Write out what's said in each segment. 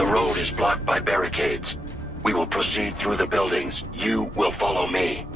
The road is blocked by barricades. We will proceed through the buildings. You will follow me.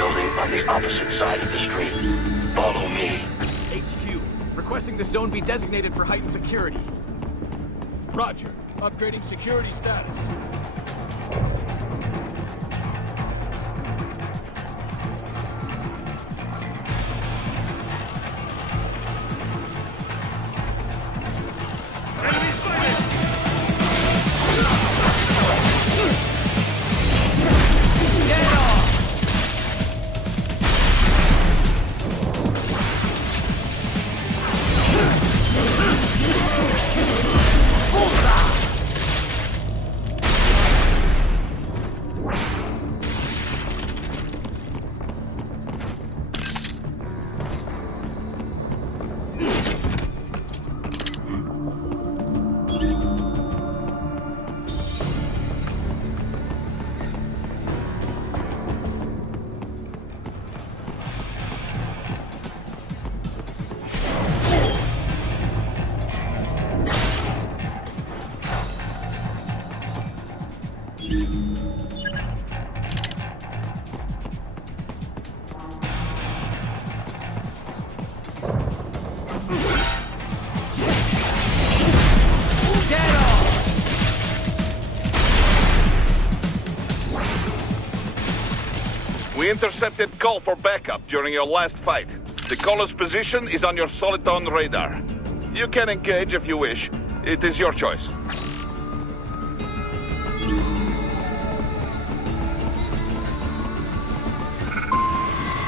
building on the opposite side of the street. Follow me. HQ, requesting the zone be designated for heightened security. Roger. Upgrading security status. Enemy sighted! Get it off! We intercepted call for backup during your last fight. The caller's position is on your Soliton radar. You can engage if you wish. It is your choice.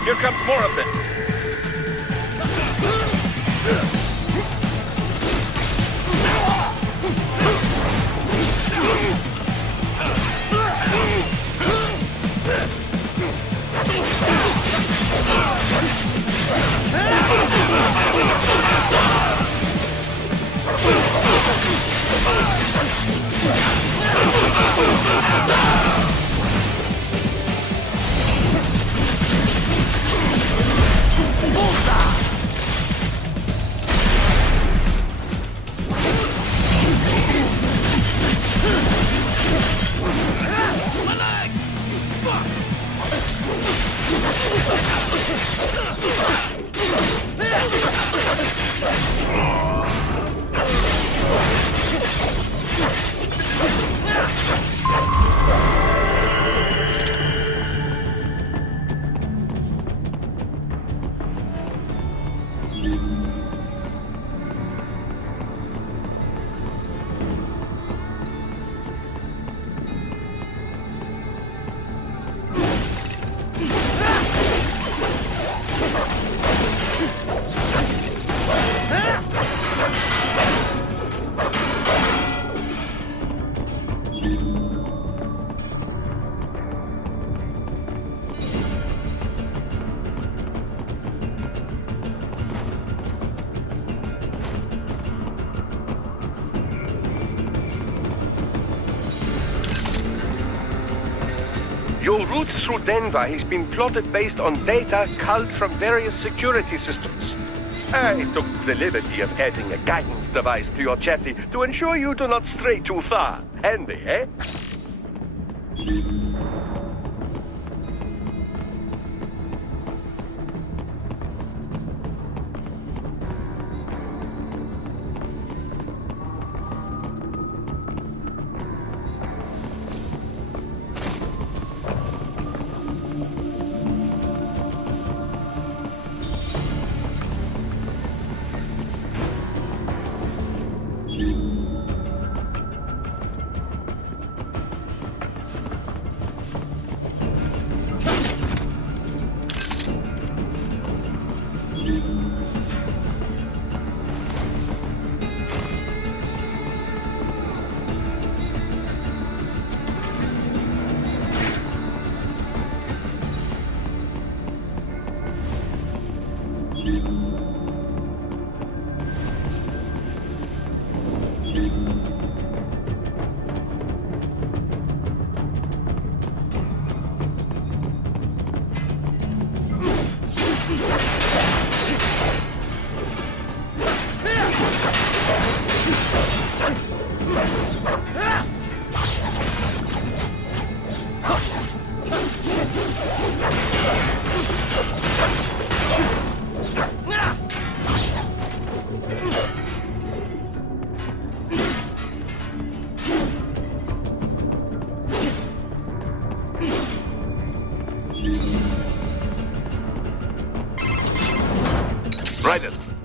Here comes more of them. Your route through Denver has been plotted based on data culled from various security systems. I took the liberty of adding a guidance device to your chassis to ensure you do not stray too far. Handy, eh?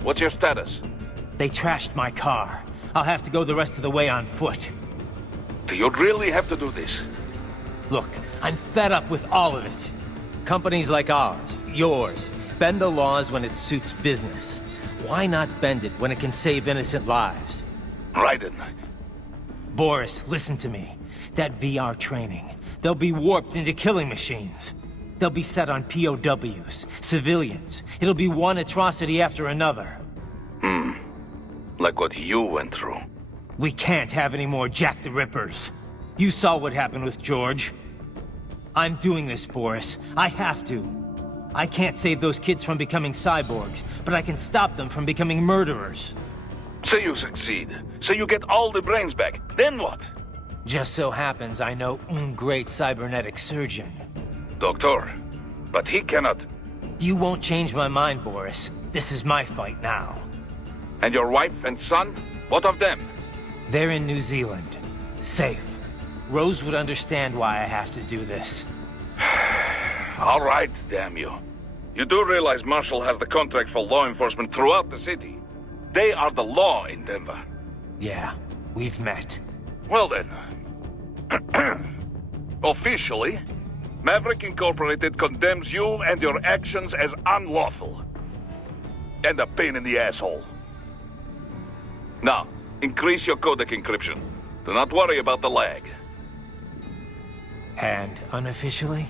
What's your status? They trashed my car. I'll have to go the rest of the way on foot. Do you really have to do this? Look, I'm fed up with all of it. Companies like ours, yours, bend the laws when it suits business. Why not bend it when it can save innocent lives? Raiden. Boris, listen to me. That VR training, they'll be warped into killing machines. They'll be set on POWs, civilians. It'll be one atrocity after another. Like what you went through. We can't have any more Jack the Rippers. You saw what happened with George. I'm doing this, Boris. I have to. I can't save those kids from becoming cyborgs, but I can stop them from becoming murderers. So you succeed. So you get all the brains back. Then what? Just so happens I know un great cybernetic surgeon. Doctor. But he cannot. You won't change my mind, Boris. This is my fight now. And your wife and son? What of them? They're in New Zealand. Safe. Rose would understand why I have to do this. All right, damn you. You do realize Marshall has the contract for law enforcement throughout the city. They are the law in Denver. Yeah, we've met. Well then. Officially, Maverick Incorporated condemns you and your actions as unlawful. And a pain in the asshole. Now, increase your codec encryption. Do not worry about the lag. And unofficially?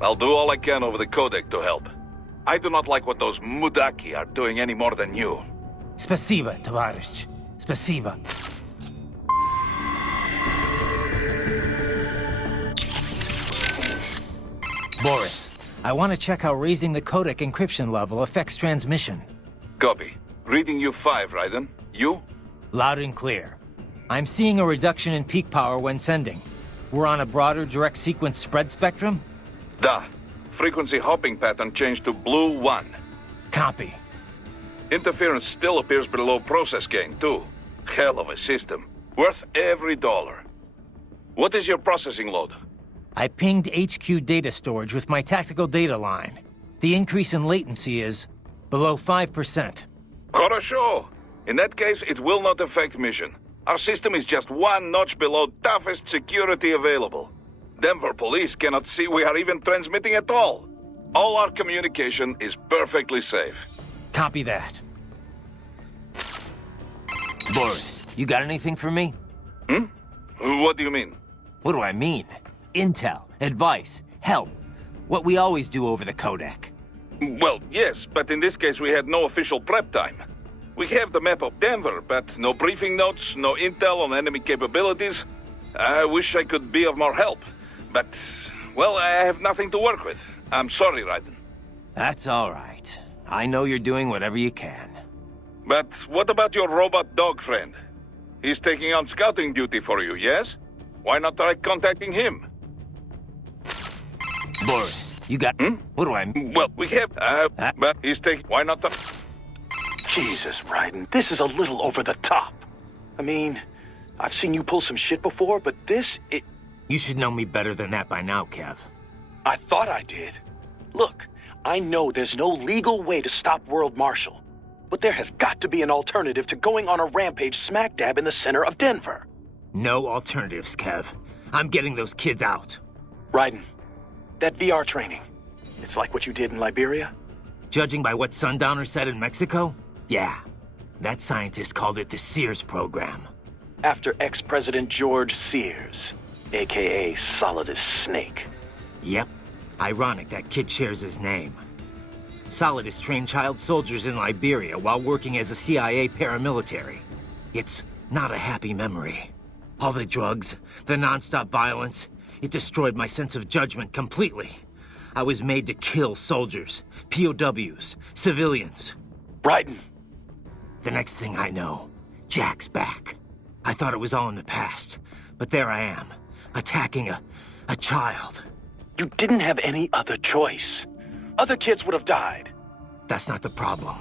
I'll do all I can over the codec to help. I do not like what those Mudaki are doing any more than you. Spasiba, Tavarish. Spasiba. Boris, I want to check how raising the codec encryption level affects transmission. Copy. Reading you 5, Raiden. You? Loud and clear. I'm seeing a reduction in peak power when sending. We're on a broader direct sequence spread spectrum? Da. Frequency hopping pattern changed to blue 1. Copy. Interference still appears below process gain, too. Hell of a system. Worth every dollar. What is your processing load? I pinged HQ data storage with my tactical data line. The increase in latency is below 5%. Хорошо. In that case, it will not affect mission. Our system is just one notch below toughest security available. Denver police cannot see we are even transmitting at all. All our communication is perfectly safe. Copy that. Boris, you got anything for me? What do you mean? What do I mean? Intel, advice, help. What we always do over the codec. Well, yes, but in this case we had no official prep time. We have the map of Denver, but no briefing notes, no intel on enemy capabilities. I wish I could be of more help, but, well, I have nothing to work with. I'm sorry, Raiden. That's all right. I know you're doing whatever you can. But what about your robot dog friend? He's taking on scouting duty for you, yes? Why not try contacting him? Boris, you got... What do I mean? Well, we have, but he's taking... Why not... Jesus, Raiden, this is a little over the top. I mean, I've seen you pull some shit before, but this, You should know me better than that by now, Kev. I thought I did. Look, I know there's no legal way to stop World Marshal, but there has got to be an alternative to going on a rampage smack dab in the center of Denver. No alternatives, Kev. I'm getting those kids out. Raiden, that VR training, it's like what you did in Liberia? Judging by what Sundowner said in Mexico? Yeah. That scientist called it the Sears program. After ex-President George Sears, a.k.a. Solidus Snake. Yep. Ironic that kid shares his name. Solidus trained child soldiers in Liberia while working as a CIA paramilitary. It's not a happy memory. All the drugs, the non-stop violence, it destroyed my sense of judgment completely. I was made to kill soldiers, POWs, civilians. Raiden. The next thing I know, Jack's back. I thought it was all in the past, but there I am, attacking a child. You didn't have any other choice. Other kids would have died. That's not the problem.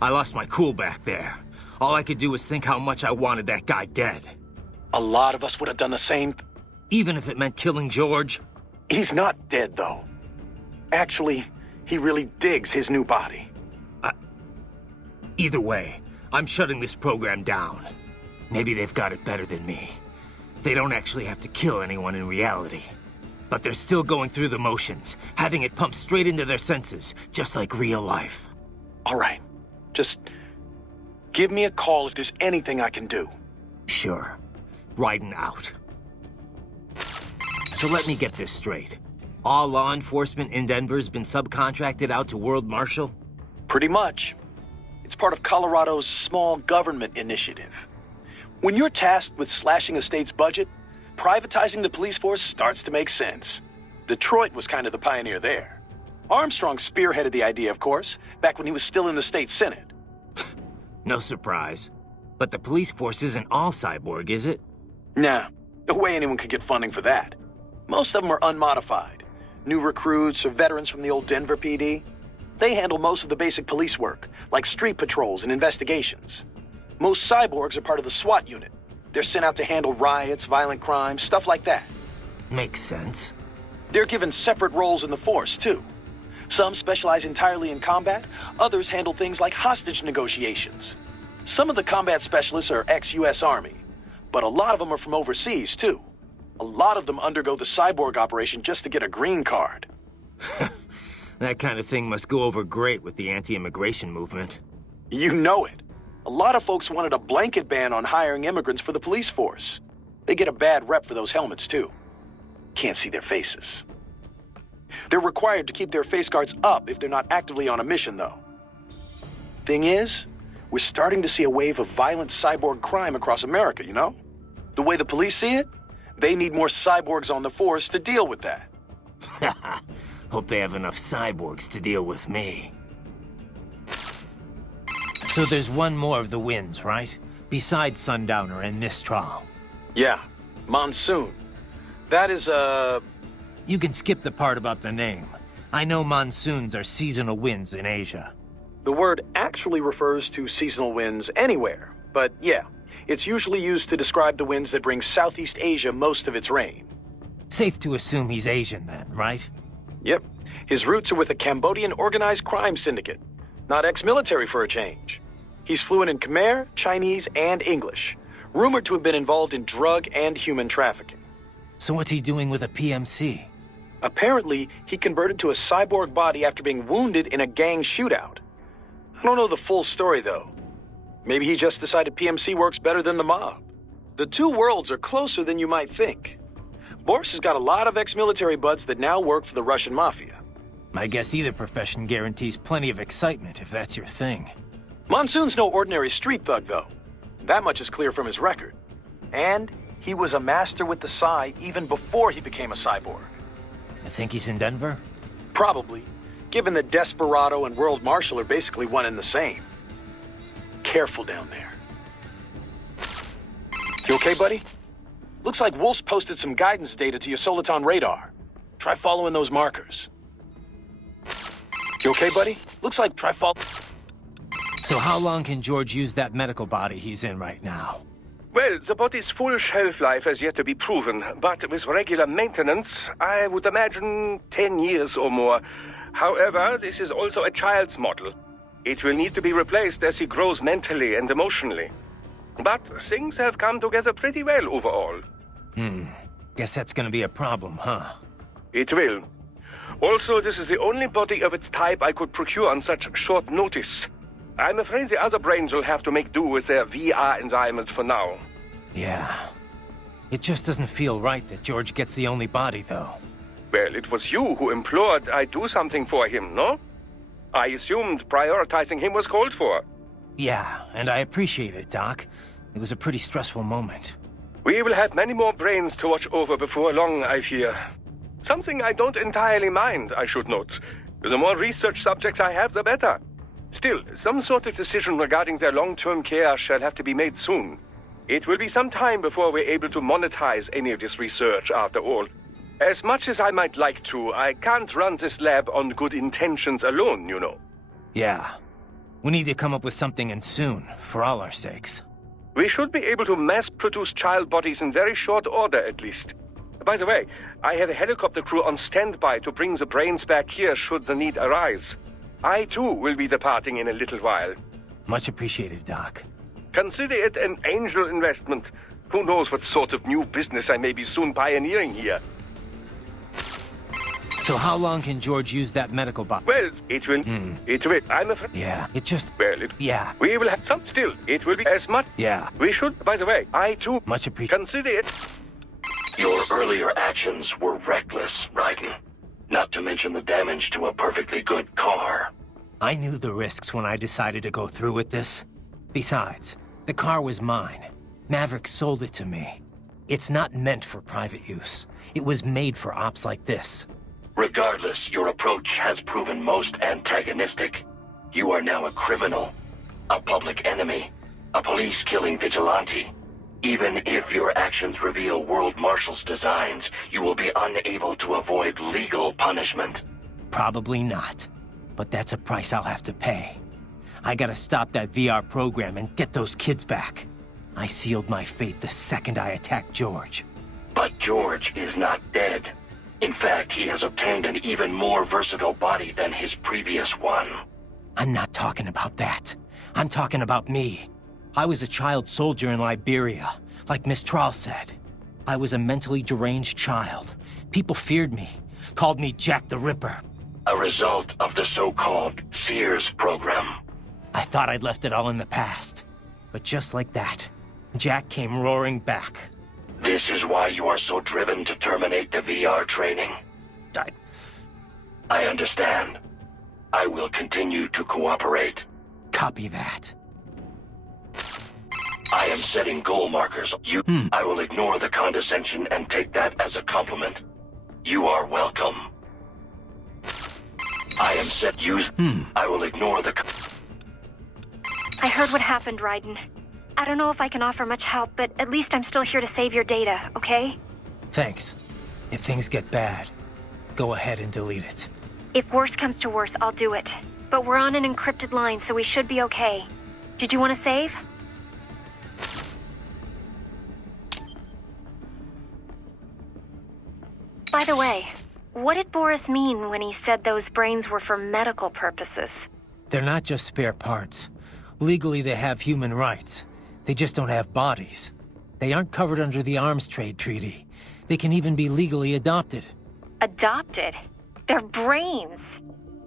I lost my cool back there. All I could do was think how much I wanted that guy dead. A lot of us would have done the same. Even if it meant killing George. He's not dead, though. Actually, he really digs his new body. Either way, I'm shutting this program down. Maybe they've got it better than me. They don't actually have to kill anyone in reality. But they're still going through the motions, having it pumped straight into their senses, just like real life. All right. Just give me a call if there's anything I can do. Sure. Riding out. So let me get this straight. All law enforcement in Denver's been subcontracted out to World Marshal? Pretty much. It's part of Colorado's small government initiative. When you're tasked with slashing a state's budget, privatizing the police force starts to make sense. Detroit was kind of the pioneer there. Armstrong spearheaded the idea, of course, back when he was still in the state senate. No surprise. But the police force isn't all cyborg, is it? Nah, no way anyone could get funding for that. Most of them are unmodified. New recruits or veterans from the old Denver PD. They handle most of the basic police work, like street patrols and investigations. Most cyborgs are part of the SWAT unit. They're sent out to handle riots, violent crimes, stuff like that. Makes sense. They're given separate roles in the force, too. Some specialize entirely in combat, others handle things like hostage negotiations. Some of the combat specialists are ex-US Army, but a lot of them are from overseas, too. A lot of them undergo the cyborg operation just to get a green card. That kind of thing must go over great with the anti-immigration movement. You know it. A lot of folks wanted a blanket ban on hiring immigrants for the police force. They get a bad rep for those helmets, too. Can't see their faces. They're required to keep their face guards up if they're not actively on a mission, though. Thing is, we're starting to see a wave of violent cyborg crime across America, you know? The way the police see it, they need more cyborgs on the force to deal with that. Hope they have enough cyborgs to deal with me. So there's one more of the wins, right? Besides Sundowner and Mistral. Yeah, Monsoon. That is, You can skip the part about the name. I know monsoons are seasonal winds in Asia. The word actually refers to seasonal winds anywhere, but yeah, it's usually used to describe the winds that bring Southeast Asia most of its rain. Safe to assume he's Asian then, right? Yep. His roots are with a Cambodian organized crime syndicate. Not ex-military for a change. He's fluent in Khmer, Chinese, and English. Rumored to have been involved in drug and human trafficking. So what's he doing with a PMC? Apparently, he converted to a cyborg body after being wounded in a gang shootout. I don't know the full story, though. Maybe he just decided PMC works better than the mob. The two worlds are closer than you might think. Boris has got a lot of ex-military buds that now work for the Russian mafia. I guess either profession guarantees plenty of excitement, if that's your thing. Monsoon's no ordinary street thug, though. That much is clear from his record. And he was a master with the Psy even before he became a cyborg. I think he's in Denver? Probably, given that Desperado and World Marshal are basically one and the same. Careful down there. You okay, buddy? Looks like Wolf's posted some guidance data to your Soliton radar. Try following those markers. You okay, buddy? Looks like try follow... So how long can George use that medical body he's in right now? Well, the body's full shelf life has yet to be proven, but with regular maintenance, I would imagine 10 years or more. However, this is also a child's model. It will need to be replaced as he grows mentally and emotionally. But things have come together pretty well overall. Guess that's gonna be a problem, huh? It will. Also, this is the only body of its type I could procure on such short notice. I'm afraid the other brains will have to make do with their VR environment for now. Yeah. It just doesn't feel right that George gets the only body, though. Well, it was you who implored I do something for him, no? I assumed prioritizing him was called for. Yeah, and I appreciate it, Doc. It was a pretty stressful moment. We will have many more brains to watch over before long, I fear. Something I don't entirely mind, I should note. The more research subjects I have, the better. Still, some sort of decision regarding their long-term care shall have to be made soon. It will be some time before we're able to monetize any of this research, after all. As much as I might like to, I can't run this lab on good intentions alone, you know. Yeah. We need to come up with something, and soon, for all our sakes. We should be able to mass-produce child bodies in very short order, at least. By the way, I have a helicopter crew on standby to bring the brains back here should the need arise. I, too, will be departing in a little while. Much appreciated, Doc. Consider it an angel investment. Who knows what sort of new business I may be soon pioneering here. So how long can George use that medical box? Well, it will. I'm afraid. Yeah, it just... Well, Yeah. we will have some still. It will be as much. Yeah. We should, by the way, I too Much appreciated. consider it. Your earlier actions were reckless, Raiden. Not to mention the damage to a perfectly good car. I knew the risks when I decided to go through with this. Besides, the car was mine. Maverick sold it to me. It's not meant for private use. It was made for ops like this. Regardless, your approach has proven most antagonistic. You are now a criminal, a public enemy, a police-killing vigilante. Even if your actions reveal World Marshal's designs, you will be unable to avoid legal punishment. Probably not. But that's a price I'll have to pay. I gotta stop that VR program and get those kids back. I sealed my fate the second I attacked George. But George is not dead. In fact, he has obtained an even more versatile body than his previous one. I'm not talking about that. I'm talking about me. I was a child soldier in Liberia, like Miss Trawl said. I was a mentally deranged child. People feared me, called me Jack the Ripper. A result of the so-called Sears program. I thought I'd left it all in the past. But just like that, Jack came roaring back. This is why you are so driven to terminate the VR training. I understand. I will continue to cooperate. Copy that. I am setting goal markers. I will ignore the condescension and take that as a compliment. You are welcome. I am set. I will ignore the... I heard what happened, Raiden. I don't know if I can offer much help, but at least I'm still here to save your data, okay? Thanks. If things get bad, go ahead and delete it. If worse comes to worse, I'll do it. But we're on an encrypted line, so we should be okay. Did you want to save? By the way, what did Boris mean when he said those brains were for medical purposes? They're not just spare parts. Legally, they have human rights. They just don't have bodies. They aren't covered under the Arms Trade Treaty. They can even be legally adopted. Adopted? They're brains.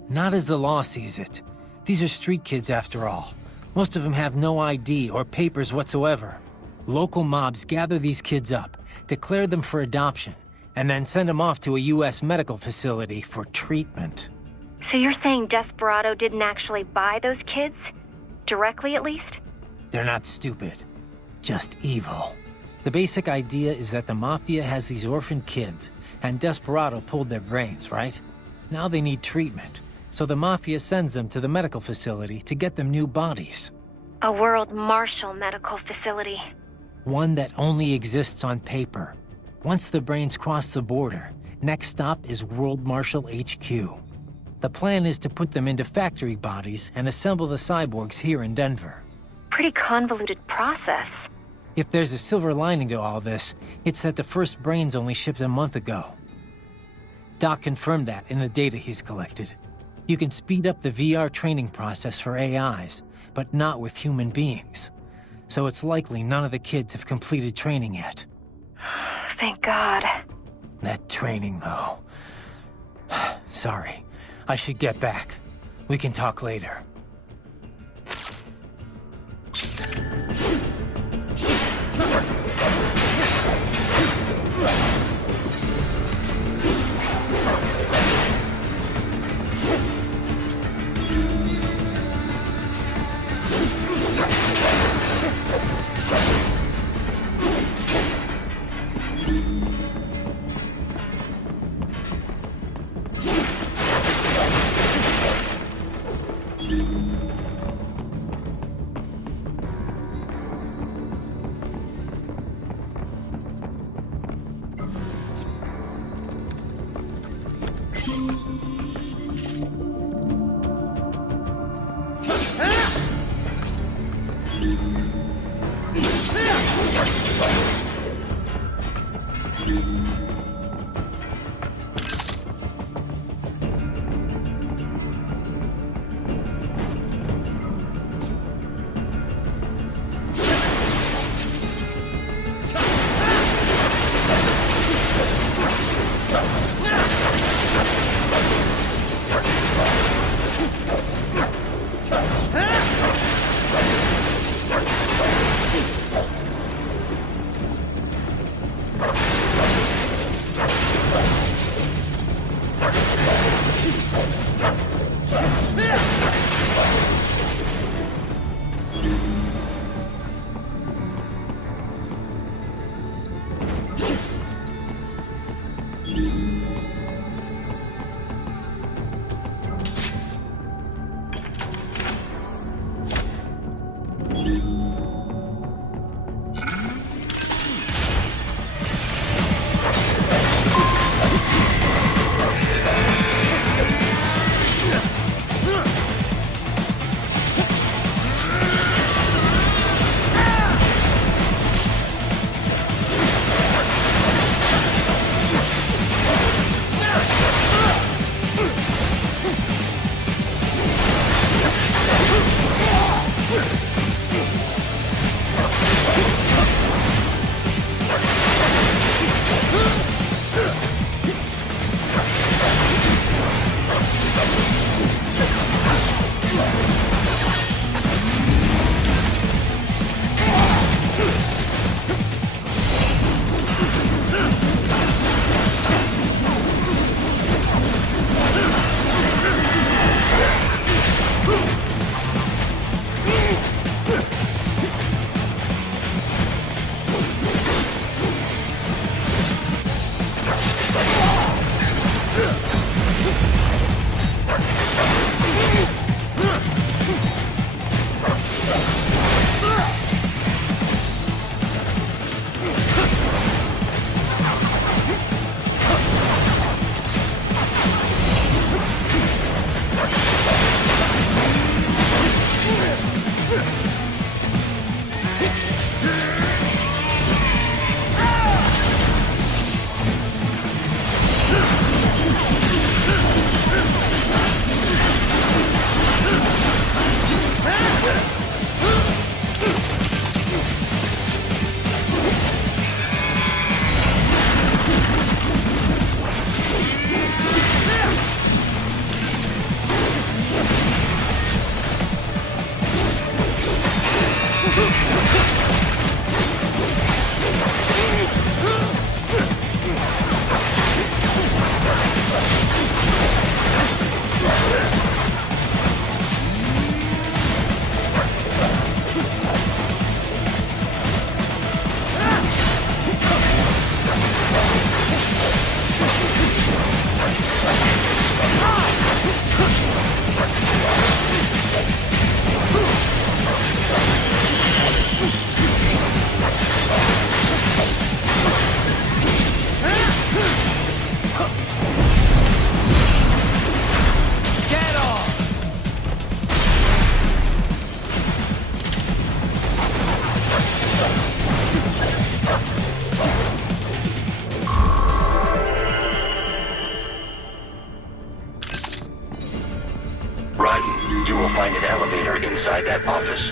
Not as the law sees it. These are street kids after all. Most of them have no ID or papers whatsoever. Local mobs gather these kids up, declare them for adoption, and then send them off to a U.S. medical facility for treatment. So you're saying Desperado didn't actually buy those kids? Directly, at least? They're not stupid, just evil. The basic idea is that the Mafia has these orphaned kids, and Desperado pulled their brains, right? Now they need treatment, so the Mafia sends them to the medical facility to get them new bodies. A World Marshal medical facility. One that only exists on paper. Once the brains cross the border, next stop is World Marshal HQ. The plan is to put them into factory bodies and assemble the cyborgs here in Denver. Pretty convoluted process. If there's a silver lining to all this, it's that the first brains only shipped a month ago. Doc confirmed that in the data he's collected. You can speed up the VR training process for AIs, but not with human beings. So it's likely none of the kids have completed training yet. Thank God. That training, though. Sorry. I should get back. We can talk later.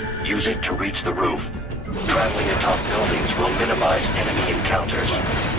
Revengeance. Use it to reach the roof. Traveling atop buildings will minimize enemy encounters.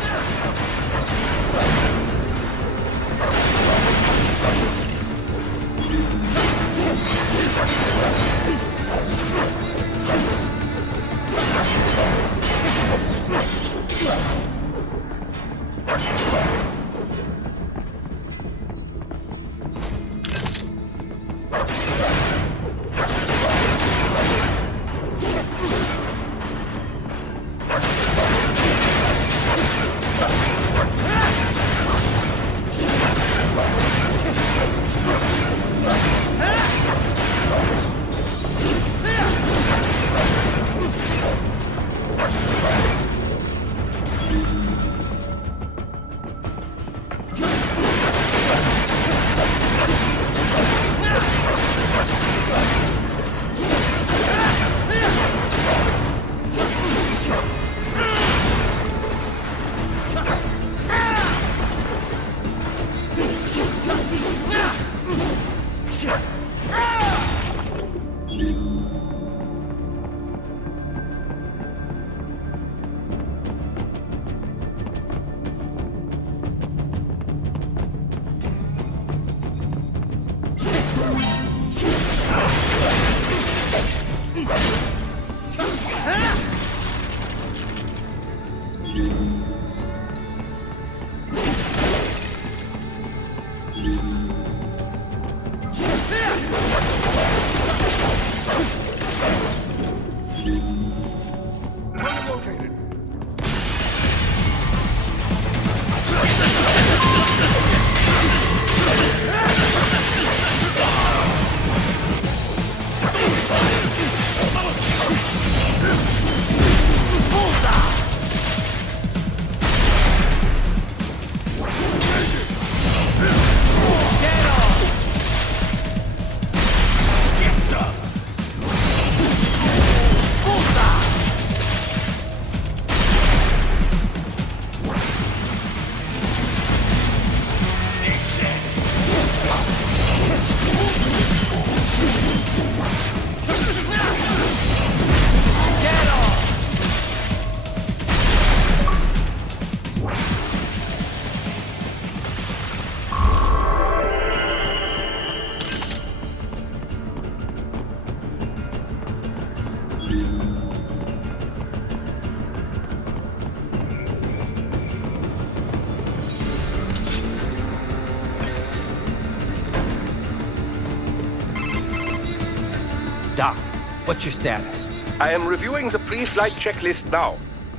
Doc, what's your status? I am reviewing the pre-flight checklist now.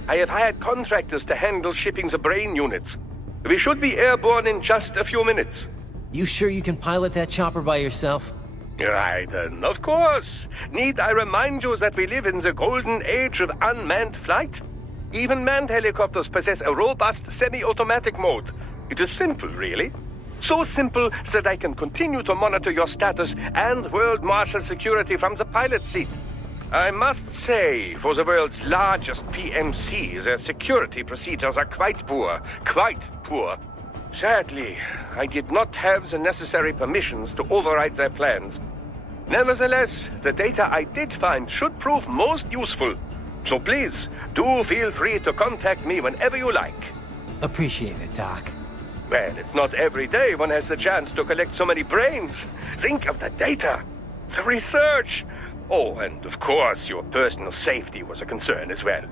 I have hired contractors to handle shipping the brain units. We should be airborne in just a few minutes. You sure you can pilot that chopper by yourself? Right, of course. Need I remind you that we live in the golden age of unmanned flight? Even manned helicopters possess a robust semi-automatic mode. It is simple, really. So simple that I can continue to monitor your status and world marshal security from the pilot seat. I must say, for the world's largest PMC, their security procedures are quite poor. Quite poor. Sadly, I did not have the necessary permissions to override their plans. Nevertheless, the data I did find should prove most useful. So please, do feel free to contact me whenever you like. Appreciate it, Doc. Well, it's not every day one has the chance to collect so many brains. Think of the data, the research. Oh, and of course, your personal safety was a concern as well.